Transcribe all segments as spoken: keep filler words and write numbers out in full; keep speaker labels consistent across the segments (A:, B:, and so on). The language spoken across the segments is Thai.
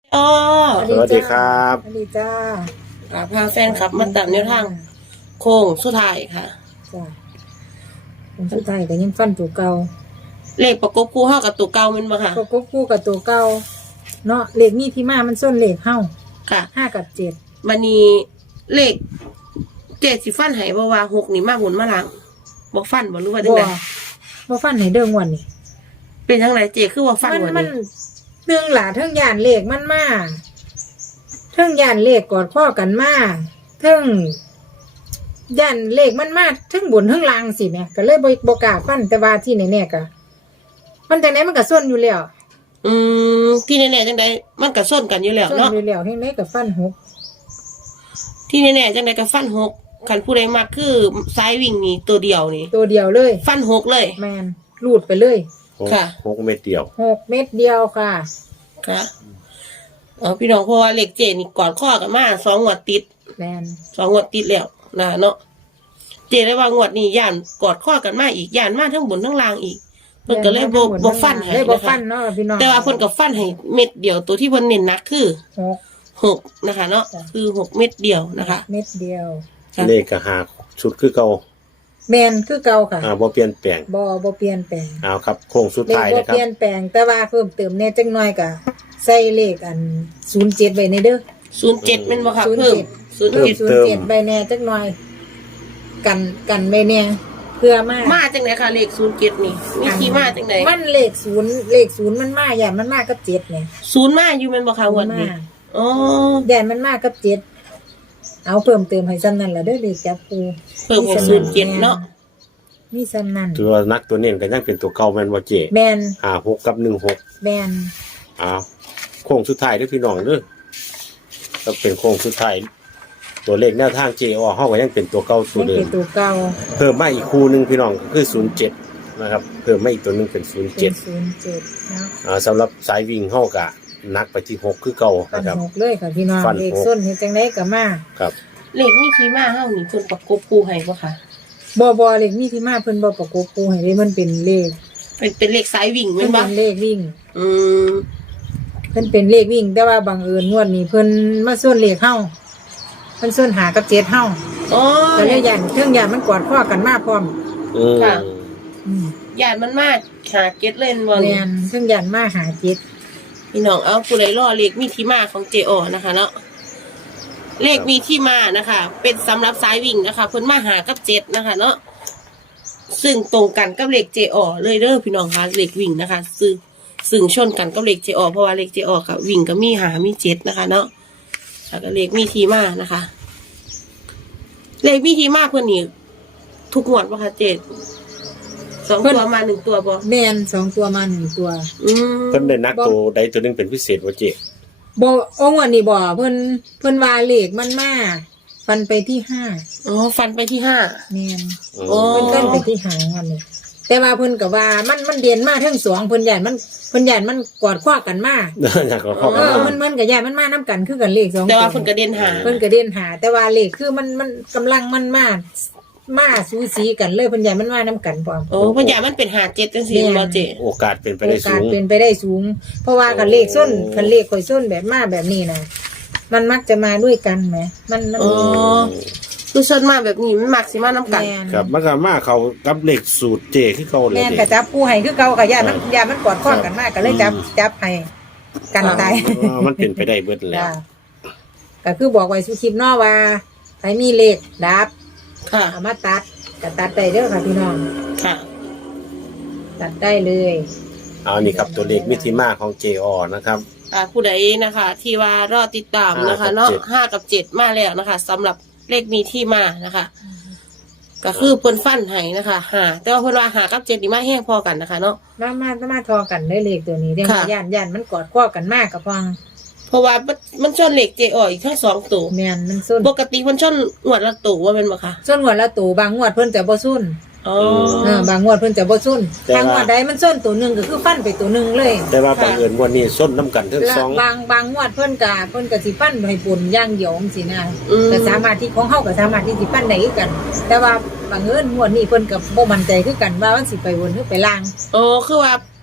A: อ๋อ
B: สวัสดีครับ
C: สวัสดีจ้า
A: ค่ะพาแฟนคลับมาตามแนวทางโค้งสุดท้ายค่ะ
C: จ้าผมสุดท้ายแต่ยังฟันตัวเก่า
A: เลขประกบคู่เฮากับตัวเก่าแมันบ่ค่ะ
C: ก็กบคู่กับตัวเก่าเนาะเลขนี่ที่มามันส้นเลขเฮ้า
A: ค่ะ
C: ห้ากับเจ็ด
A: มันนี้เลขเจ็ดสิฟันให้บ่ว่าหกนี่มาบนมาหลังบ่ฟันบ่รู้ว่าจังได๋
C: บ่ฟันให้เด้งวันนี่
A: เป็นจังได๋เจคือว่าฟัน
C: มัน
A: วัน
C: มัน
A: นี้
C: เรื่องหลาเทิงย่านเลขมันมาเทิงย่านเลขกอดข้อกันมาเทิงย่านเลขมันมาเทิงบนเทิงล่างสิแม่ก็เลยบ่บ่กล้าฟันแต่ว่าที่แน่ๆก็มันจังได๋มันก็ส้นอยู่แล้ว
A: อืมที่แน่ๆจังได๋มันก็ส้นกันอยู่แล้วเนาะ
C: ส้นอยู่แล้วเฮ็ดไดก็ฟันหก
A: ที่แน่ๆจังได๋ก็ฟันหกคันผู้ใดมักคือสายวิ่งนี่ตัวเดียวนี่
C: ตัวเดียวเลย
A: ฟันหกเลย
C: แม่นรูดไปเลย
A: ค่ะ
B: หกเม็ดเดียว
C: หกเม็ดเดียวค่ะ
A: ค่ะเออพี่น้องเพราะว่าเลขเจนี่กอดข้อกันมาสองงวดติด
C: แม่น
A: สองงวดติดแล้วนะเนาะเจได้ว่างวดนี้ย่านกอดข้อกันมาอีกย่านมาทั้งบนทั้งล่างอีกเพิ่นก็เลยบ่บ่ฟันให้
C: เลยบ่ฟั
A: นะ
C: น
A: คะ
C: เนาะพี่น้อง
A: แต่ว่าเพิ่นก็ฟันให้เม็ดเดียวตัวที่เพิ่นเน้นหนักคือ
C: หก
A: หกนะคะเนาะคือหกเม็ดเดียวนะคะ
C: เม็ดเดียว
B: เลขก็หาชุดคือเก่า
C: แม่นคือเก่าค่ะ
B: อ่าบ่เปลี่ยนแปลง
C: บ่บ่เปลี่ยนแปลง
B: เอาครับโค้งสุดท้าย
C: เลขบ่
B: นะครับ
C: เปลี่ยนแปลงแต่ว่าเพิ่มเติมแน่จักหน่อยก็ใส่เลขอันศูนย์เจ็ดไว้ในเด้อ
A: ศูนย์เจ็ดแม่นบ่คะเพิ่มศูนย์เจ็ด
C: ศูนย์เจ็ดใบแน่จักหน่อยกันกันใบแน่เพื่อมา
A: มาจังได๋คะเลขศูนย์เจ็ดนี่มีที่มาจังได๋
C: มันเลขศูนย์เลขศูนย์มันมาอย่ามันมากับเจ็ดเนี่ย
A: ศูนย์มาอยู่แม่นบ่คะงวดนี้อ๋อ
C: อย่ามันมากับเจ็ดเอาเพิ่มเติมให้ซ้ำนั่นล่ะเด้อเลขจับปู
A: เพิ่มให้ศูนย์เจ็ดเนาะ
C: มีซ้ำนั่น
B: ตัวนักตัวเน้นก็ยังเป็นตัวเก่าแม่นบ่เจ
C: แม่น
B: ห้าหกกับหนึ่งหก
C: แม่น
B: อ้าวโค้งสุดท้ายเด้อพี่น้องเด้อก็เป็นโค้งสุดท้ายตัวเลขแนวทางเจอเฮาก็ยังเป็นตัวเก่าตัวเดิม
C: เป็นตัวเก่า
B: เพิ่มมาอีกคู่นึงพี่น้องก็คือศูนย์เจ็ดนะครับเพิ่มมาอีกตัวนึงเป็นศูนย์เจ็ด
C: ศูนย์เจ็ดเนาะ
B: อ่าสำหรับสายวิ่งเฮาก็นักไปที่หกคือเก่านะครับ
C: หกเลยค่ะพี่น้องเลขส้นเฮ็ดจังได๋ก็มา
B: ครับ
A: เลขมีที่มาเฮานี่เพิ่นประกบคู่ให้บ่คะ
C: บ่บ่เลขมีที่มาเพิ่นบ่ประกบปูให้เลยมันเป็นเลข
A: เป็นเป็นเลขสายวิ่งแม่นบ่
C: เป็นเลขวิ่ง
A: อืม
C: เพิ่นเป็นเลขวิ่งแต่ว่าบังเอิญงวดนี้เพิ่นมาส่วนเลขเฮาเพิ่นส่วนหากับเจ็ดเฮา
A: อ๋อ
C: ก็เลยย่านเครื่องย่านมันกอดข้อกันมาพร้อม
B: อืมค่ะ
C: อืม
A: ย่านมันมาหาเก็ดเล่นบ่นี่
C: แม่นเครื่องย่านมาหาเจ็ด
A: พี่น้องเอาผู้ใดรอเลขมีที่มาของ เจ โอ นะคะเนาะเลขมีที่มานะคะเป็นสำหรับสายวิ่งนะคะเพิ่นมาหากับเจ็ดนะคะเนาะซึ่งตรงกันกับเลข เจ โอ เลยเด้อพี่น้องคะเลขวิ่งนะคะซึ่งซึ่งชนกันกับเลข เจ โอ เพราะว่าเลข เจ โอ กับวิ่งก็มีหามีเจ็ดนะคะเนาะแล้วก็เลขมีที่มานะคะเลขมีที่มาเพิ่นนี่ทุกงวดป่ะคะเจ็ดสองตัวมาหนึ่งตัวบ่
C: แม่นสองตัวมาหนึ่งตัว
A: อืม
B: เพิ่นได้นักตัวใดตัวนึงเป็นพิเศษบ่เจ
C: บ่โอ้งวดนี้บ่เพิ่นเพิ่นว่าเลขมันมาฟันไปที่ห้า
A: อ๋อฟันไปที่ห้า
C: แม่น
A: โอ้
C: เพิ่นฟันไปที่หางวันนี้แต่ว่าเพิ่นก็ว่ามันมันเด่นมาทั้งสองเพิ่นใหญ่มันเพิ่นใหญ่มันกอดคว้ากันมา
B: อยากกอดคว้า
C: กันมันมันก็ใหญ่มันมานํกันคือกันเลขสอง
A: แต่ว่าเพิ่นก็เด่นหา
C: เพิ่นก็เด่นหาแต่ว่าเลขคือมันมันกำลังมันมามาสูสีกันเลยเพิ่นใหญ่มันมานํกันพร้อม
A: โอ้เพิ่นใหญ่มันเป็นห้าเจ็ดจังซี่บ่เจ
B: โอกาสเป็นไปได้สูง
C: โอกาสเป็นไปได้สูงเพราะว่าคันเลขส้นคันเลขข่อยส้นแบบมาแบบนี้นะมันมักจะมาด้วยกันไหมมันมัน
A: อ๋อคือชนมาแบบนี้มันมักสิมานํกัน
B: ครับมันก็มาเขากับเลขสูตรเจคือเก่าเลย
C: แม่นก็จับผู้ให้คือเก่าก็ย่ามันย่ามันกอดข้อกันมากก็เลยจับจับให้กันตาย
B: มันเป็นไปได้เบิดแล้ว
C: ก็คือบอกไว้สุคลิปเนาะว่าใครมีเลขดับ
A: ค่ะ
C: เอามาตัดก็ตัดได้เด้อค่ะพี่น้อง
A: ค่ะ
C: ตัดได้เลย
B: เอานี่ครับตัวเลขมิติมาของ เจ อ นะครับ
A: อ่าผู้ใดนะคะที่ว่ารอติดตามนะคะเนาะห้ากับเจ็ดมาแล้วนะคะสำหรับเลขมีที่มานะคะก็คือเพิ่นฟันให้นะคะหาแต่ว่าเพิ่นว่าหากับเจ็ดนี่มาแห้งพอกันนะคะเนาะ
C: มามามาทอกันได้เลขตัวนี้เด้อย่านย่านมันกอดข้อกันมากกับฟัง
A: เพราะว่ามันชนเหล็กเจออีกทั้งสองตัว
C: แม่นมันซุ่น
A: ปกติมันชนงวดละตัวว่าเป็นบ่คะ
C: ซุ่นงวดละตัวบางงวดเพิ่นจะบ่ซุ่น
A: อ๋อ
C: เออบางงวดเพิ่นจะบ่ซุ่นบางงวดใดมันซุ่นตัวนึงก็คือฟันไปตัวนึงเลย
B: แต่ว่าบางเอิญงวดนี้ซุ่นนำกันทั้งสอง
C: บางบางงวดเพิ่นก็เพิ่นก็สิฟันให้ปุ่นอย่างเดียวจังซี่นะก็สามารถที่ของเฮาก็สามารถที่สิฟันได้คือกันแต่ว่าบางเอิญงวดนี้เพิ่นก็บ่มั่นใจคือกันว่ามันสิไปบนหรือไปล่าง
A: อ๋อคือว่า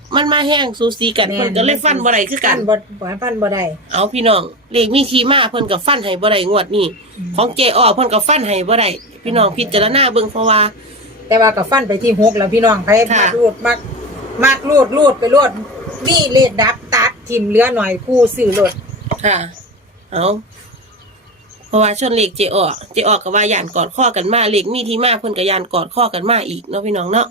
A: มันมาแห้งสูสีกันเพิ่นก็เลยฟันบ่ได้คือกั
C: ฟั
A: น
C: นบ่ฟันบ่ได้
A: เอาพี่น้องเลขมีที่มาเพิ่นก็ฟันให้บ่ได้งวดนี้ของเจอ้อเพิ่นก็ฟันให้บ่ได้พี่น้องพิจารณาเบิ่งเพราะว่า
C: แต่ว่าก็ฟันไปที่หกแล้วพี่น้องไผ
A: ค่ะ
C: มากรูดมากมากรูดรูดไปรูดมีเลขดับตัดทิ่มเหลือหน่อยคู่ซื้อรถ
A: ค่ะเอาเพราะว่าชนเลขเจอ้อเจอ้อก็ว่าย่านกอดข้อกันมาเลขมีที่มาเพิ่นก็ย่านกอดข้อกันมาอีกเนาะพี่น้องเนาะ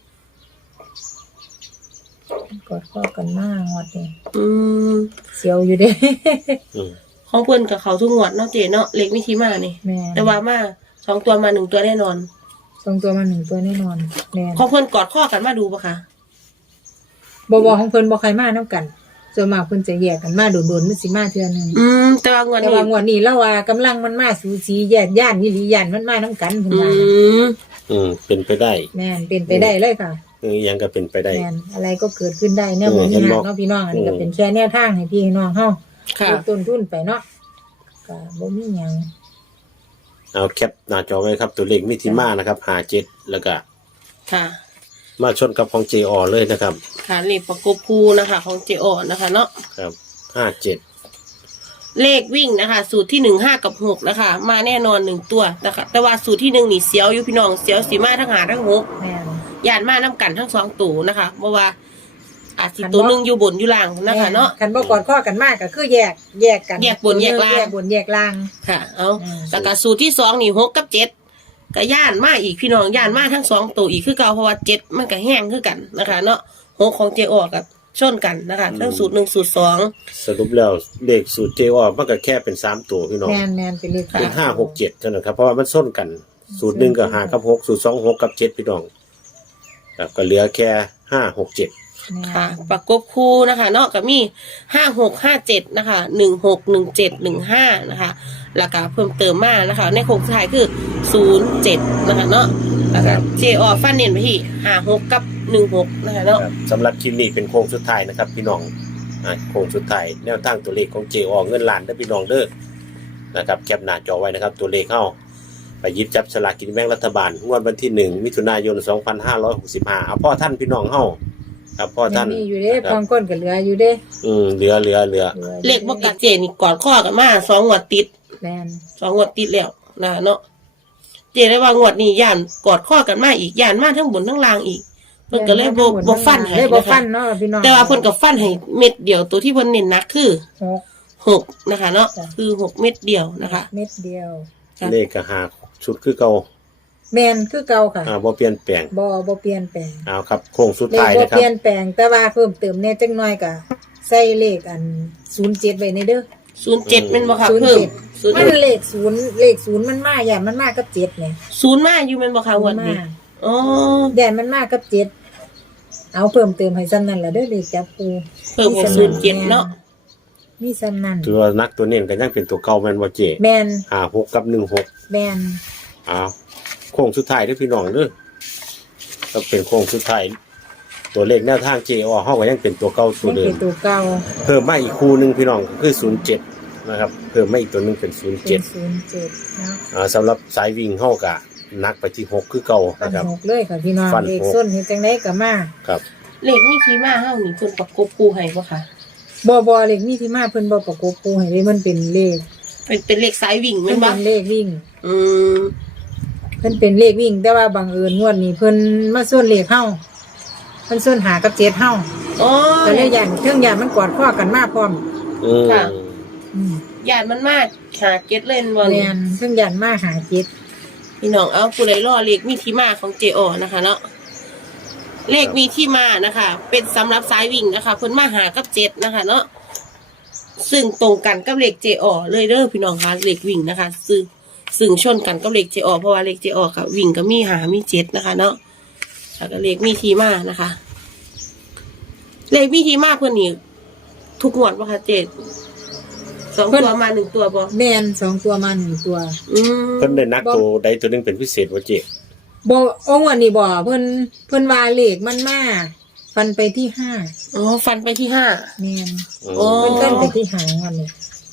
C: กอดข้อกันมากงวดนี้
A: อืม
C: เสียวอยู่เด้
B: อืม
A: ของเพิ่นกับเขาทุกงวดเนาะเจเนาะเลขมีที่มานี่
C: แม่น
A: แต่ว่ามาสองตัวมาหนึ่งตัวแน่นอน
C: ส่งตัวมาหนึ่งตัวแน่นอนแม่น
A: ของเพิ่นกอดข้อกันมาดูปะคะ
C: บ่บ่ของเพิ่นบ่ใครมานํกันส่วนมากเพิ่นจะแยกกันมาโดนๆมันสิมาเทื่อนึง
A: อืมแต่ว่างวด
C: แต่
A: นี้
C: ว่างวดนี้เราว่ากำลังมันมาสูสีแยกย่านนี่หลีย่านมันมานํกันเพิ่น
A: อื
C: ว่า
A: ม
B: อืมเป็นไปได้
C: แม่นเป็นไปได้เลยค่ะ
B: เออยังก็เป็นไปได้
C: แม่นอะไรก็เกิดขึ้นได้แนวบ่
B: เออ
C: มี
B: เห็น
C: หา
B: บ่
C: กเนาะพี่น้องอันนี้ก็
B: อืม
C: เป็นแค่แนวทางให้พี่ให้น้องเฮา
A: ค่ะ
C: ลดต้นทุนไปเนาะก็บ่มีหยัง
B: เอาแคปหน้าจอไว้ครับตัวเลขมิติมานะครับหาเจ็ดแล้วก็
A: ค่ะ
B: มาชนกับของเจออเลยนะครับ
A: ค่ะเลขประกบคู่นะคะ ของเจอ้อนะคะ เนาะ
B: ครับห้าเจ็ด
A: เลขวิ่งนะคะ สูตรที่หนึ่งห้ากับหกนะคะ มาแน่นอนหนึ่งตัวนะคะแต่ว่าสูตรที่หนึ่งนี่เสียวอยู่พี่น้องเสียวสีมาทั้งหาทั้งหก
C: แม่น
A: ย่านมาน้ำกันทั้งสองตัวนะคะเพราะว่าอาจสิตัวหนึ่งอยู่บนอยู่ล่างนะคะเนาะ
C: คันบ่กอดข้อกันมากก็คือแยกแยกกัน
A: แยกบนแยกล่าง
C: แยกบนแยกล่าง
A: ค่ะ เอา
C: อืม
A: แล้วก็สูตรที่สองนี่หกกับเจ็ดก็ย่านมาอีกพี่น้องย่านมาทั้งสองตัวอีกคือเก่าเพราะว่าเจ็ดมันก็แห้งคือกันนะคะ เนาะหกของเจออกับชนกันนะคะทั้งสูตรหนึ่งสูตรสอง
B: สรุปแล้วเลขสูตรเจออมันก็แค่เป็นสามตัวพี่น้อง
C: แม่นแม่นเป็นเลข
B: เป็นห้าหกเจ็ดเท่านั้นครับเพราะว่ามันส้นกัน สูตรหนึ่งกับห้ากับหกสูตรสองหกกับเจ็ดพี่น้องครับก็เหลือแค่ห้าหกเจ็ด
A: ค่ะ ประกบคู่นะคะ เนาะก็มีห้าหกห้าเจ็ดนะคะหนึ่งหกหนึ่งเจ็ดหนึ่งห้านะคะแล้วก็เพิ่มเติมมานะคะ ในโครงสุดท้ายคือศูนย์เจ็ดนะคะเนาะแล้วก็เจออฟันเน้นไปที่ห้าหกกับหนึ่งหกนะคะเนาะ
B: ครับสำหรับคลิปนี้เป็นโค้งสุดท้ายนะครับพี่น้องอ่าโค้งสุดท้ายแนวทางตัวเลขของเจออเงินล้านได้อพี่น้องเด้อนะครับแคปหน้าจอไว้นะครับตัวเลขเข้าไปหยิบจับสลากกินแบ่งรัฐบาลงวดวันที่หนึ่งมิถุนายนสองพันห้าร้อยหกสิบห้าเอาพ่อท่านพี่น้องเข้าครับพ่อท่าน
C: มีอยู่เด้
B: ค
C: พ
B: รับ
C: องก้นก็เหลืออยู่เด้
B: อืมเหลือเหลือเหลือ
C: หลืออยู่
A: เลขบกัดเจนี่กอดข้อกันมาสองงวดติด
C: แม่น
A: สองงวดติดแล้วนะเนาะเจได้ว่างวดนี้ย่านกอดข้อกันมาอีกย่านมาทั้งบนทั้งล่างอีกเพิ่นก็เลยบ่บ่ฟันให้
C: เลยบ่
A: นะ
C: ฟั
A: คะ
C: นเนาะพี่น้อง
A: แต่ว่าเพิ่นก็ฟันให้เม็ดเดียวตัวที่เพิ่นเน้นหนักคือ
C: หก
A: หกนะคะ เนาะ
C: จ้ะ
A: คือหกเม็ดเดียวนะคะ
C: เม็ดเดียว
A: ค่ะ
B: เลขก็หาชุดคือเก่า
C: แม่นคือเก่าค่ะ
B: อ่าบ่เปลี่ยนแปลง
C: บ่บ่เปลี่ยนแปลง
B: เอาครับโค้งสุด
C: เลข
B: ท้าย
C: บ่
B: นะครั
C: เป
B: บ
C: ลี่ยนแปลงแต่ว่าเพิ่มเติมแน่จังน้อยก็ใส่เลขอันศูนย์เจ็ดไว้ในเด้อ
A: ศูนย์เจ็ดเป็นบ่ค่ะ
C: ศูนย์
A: เพิ่ม
C: เจ็ด
A: ศูนย์
C: มันเลขศูนย์เลขศูนย์มันมาอย่ามันมากับเจ็ดเนี่ย
A: ศูนย์มาอยู่เป็นบ่ค่ะงวดนี้
C: มา
A: อ๋อ
C: แดนมันมากับเจ็ดเอาเพิ่มเติมให้ซ้ำนั่นล่ะเด้อเลขจับปู
A: เพิ่มให้ศูนย์เจ็ดเนาะ
C: มีซ้ำนั่น
B: ตัวนักตัวเน้นก็ยังเป็นตัวเก่าแม่นบ่เจ
C: แม่น
B: ห้าหกกับหนึ่งหก
C: แม่น
B: เอาโค้งสุดท้ายเด้อพี่น้องเด้อก็เป็นโค้งสุดท้ายตัวเลขแนวทางเจอเฮาก็ยังเป็นตัวเก่าตัว
C: ไม่
B: เดิ
C: เป็
B: ม
C: นตัวเก่า
B: เพิ่มมาอีกคู่หนึงพี่น้องคือศูนย์เจ็ดนะครับเพิ่มมาอีกตัวหนึงเป็นศูนย์
C: เป็
B: เจ็
C: น
B: ด
C: ศูนย์เจ็ดเนาะ
B: อ่าสำหรับสายวิ่งเฮาก็นักไปที่หกคือเก่า
C: ฟัน
B: นะครับ
C: หกเลยค่ะพี่น้อง
B: ฟันหก
C: เลขส้นเฮ็ดจังไดก็มา
B: ครับ
A: เลขมีที่มาเฮานี่เพิ่นประกบคู่ให้บ่ค่ะ
C: บ่บ่เลขมีที่มาเพิ่นบ่ประกบปูให้เลยมันเป็นเลข
A: เป็นเป็นเลขสายวิ่ง
C: เพิ่
A: แม่
C: น
A: นบ่
C: เป็นเลขวิ่ง
A: อืม
C: เพิ่นเป็นเลขวิ่ง แต่ว่าบังเอิญงวดนี้เพิ่นมาส่วนเลขเฮาเพิ่นส่วนหากับเจ็ดเฮา
A: อ๋อ
C: ก็เลยย่านเครื่องย่านมันกอดข้อกันมาพร้อม
B: อืม
A: ค่ะ
C: อืม
A: ย่านมันมาหาเก็ตเล่นบ่
C: แม่
A: นี่
C: นเครื่องย่านมาหาเจ็ด
A: พี่น้องเอาผู้ใดรอเลขมีที่มาของเจอนะคะ เนาะเลขมีที่มานะคะ เป็นสำหรับสายวิ่งนะคะเพิ่นมาหากับเจ็ดนะคะ เนาะซึ่งตรงกันกับเลขเจอเลยเด้อพี่น้องคะเลขวิ่งนะคะ ซึ่งซึ่งชนกันกับเลขเจอเพราะว่าเลขเจอกับวิ่งก็มีหามีเจ็ดนะคะ เนาะแล้วก็เลขมีที่มานะคะ เลขมีที่มาเพิ่นนี่ทุกงวดป่ะคะเจ็ดสองตัวมาหนึ่งตัวบ่
C: แม่นสองตัวมาหนึ่งตัว
A: อืม
B: เพิ่นได้นักตัวใดตัวหนึงเป็นพิเศษบ่เจ
C: บ่โอ้งวดนี้บ่เพิ่นเพิ่นว่าเลขมันมาฟันไปที่ห้า
A: อ๋อฟันไปที่ห้า
C: แม่น
B: อืม
A: โอ้
C: เพิ่นกันไปที่หางวันนี้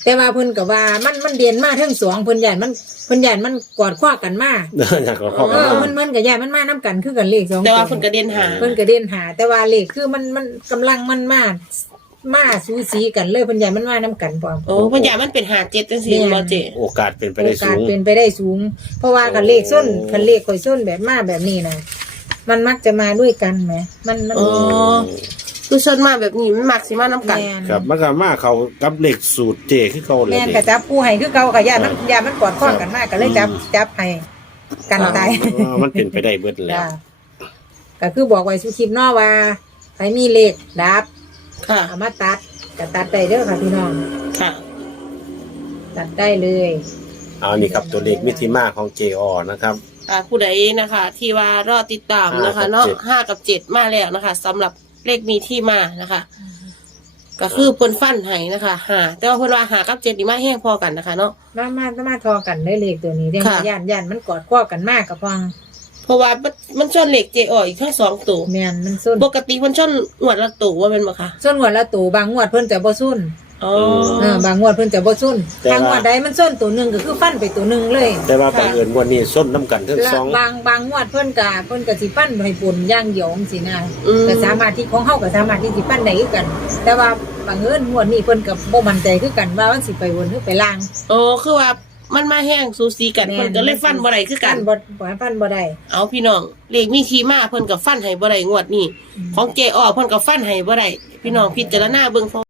C: แต่ว่าเพิ่นก็ว่ามันมันเด่นมาทั้งสองเพิ่นย่านมันเพิ่นย่านมันกอดคว้ากันมา
B: อยากขอเข้า
C: เอ
B: กัน
C: อ
B: มา
C: เพิ่นเพิ่นก็ย่านมันมานํกันคือกันเลขสอง
A: แต่ว่าเพิ่นก็เด่นหา
C: เพิ่นก็เด่นหา แต่ว่าเลขคือมันมันกำลังมันมามาสูสีกันเลยเพิ่นย่านมันมานํกันพร้อม
A: โอ้ปัญญามันเป็นหาเจ็ดจังซี่บ่เจ
B: โอกาสเป็นไป
C: โอ
B: ได้
C: กา
B: สู
C: ส
B: ง
C: เป็นไปได้สูง เพราะว่าคันเลขส้นคันเลขข่อยส้นแบบมาแบบนี้นะมันมักจะมาด้วยกันไหมมันมัน
A: อ๋อ คือชนมาแบบนี้มันมักสิมานํกัน
C: แม่น
B: ครับมันก็มาเขากับเลขสูตรเจคือเขาเลย
C: แม่น
B: นี่
C: ก็จับผู้ให้คือเก่าก็ย่านมันย่านมันกอดข้อกันมากก็เลยจับจับให้กันตาย
B: เออมันเป็นไปได้เบิดแล้ว
C: จ้าก็คือบอกไว้สุคลิปเนาะว่าใครมีเลขดับ
A: ค่ะ
C: เอามาตัดก็ตัดได้เด้อค่ะพี่น้อง
A: ค่ะ
C: ตัดได้เลย
B: เอานี่ครับตัวเลขมิติมาของเจอนะครับ
A: อ่าผู้ใดนะคะ ที่ว่ารอติดตามนะคะ
B: ห้ากับ
A: เนาะ
B: เจ็ด
A: ห้ากับเจ็ดมาแล้วนะคะสำหรับเลขมีที่มานะคะ ก็คือเพิ่นฟันให้นะคะหาแต่ว่าเพิ่นว่าหากับเจ็ดนี่มาแห้งพอกันนะคะเนาะ
C: มามามาทอกันได้เลขตัวนี้เด้
A: ค่ะ
C: ย่านย่านมันกอดข้อกันมากกับฟัง
A: เพราะว่ามันมันชนเหล็กเจอออีกทั้งสองตัว
C: แม่นมันส้น
A: ปกติมันชนหวดละตัวว่าเป็นบ่คะ
C: ส้นงวดละตัวบางงวดเพิ่นจะบ่ส้น
A: อ๋อ
C: เออบางงวดเพิ่นจะบ่ส้น
B: แต่ว่า
C: บางงวดใดมันส้นตัวหนึงก็คือฟันไปตัวหนึงเลย
B: แต่ว่าบังเอิญวันนี้ส้นน้ำกันทั้ง
C: แล้ว
B: สอง
C: บางบางงวดเพิ่นก็เพิ่นก็สิฟันให้ปนอย่างเดียวจังซี่นะ
A: อืม
C: ก็สามารถที่ของเฮาก็สามารถที่สิฟันได้คือกัน แต่ว่าบางเอิญงวดนี้เพิ่นก็บ่มั่นใจคือกันว่ามันสิไปบนหรือไปล่าง
A: โอ้คือว่ามันมาแห้งสูสีกัน
C: แม่น
A: เพิ่นก็เลยฟันบ่ได้คือกัน
C: ฟันบ่บ่ฟันบ่ได้
A: เอาพี่น้องเลขมีที่มาเพิ่นก็ฟันให้บ่ได้งวดนี้ของเจออเพิ่นก็ฟันให้บ่ได้พี่น้องพิจารณาเบิ่ง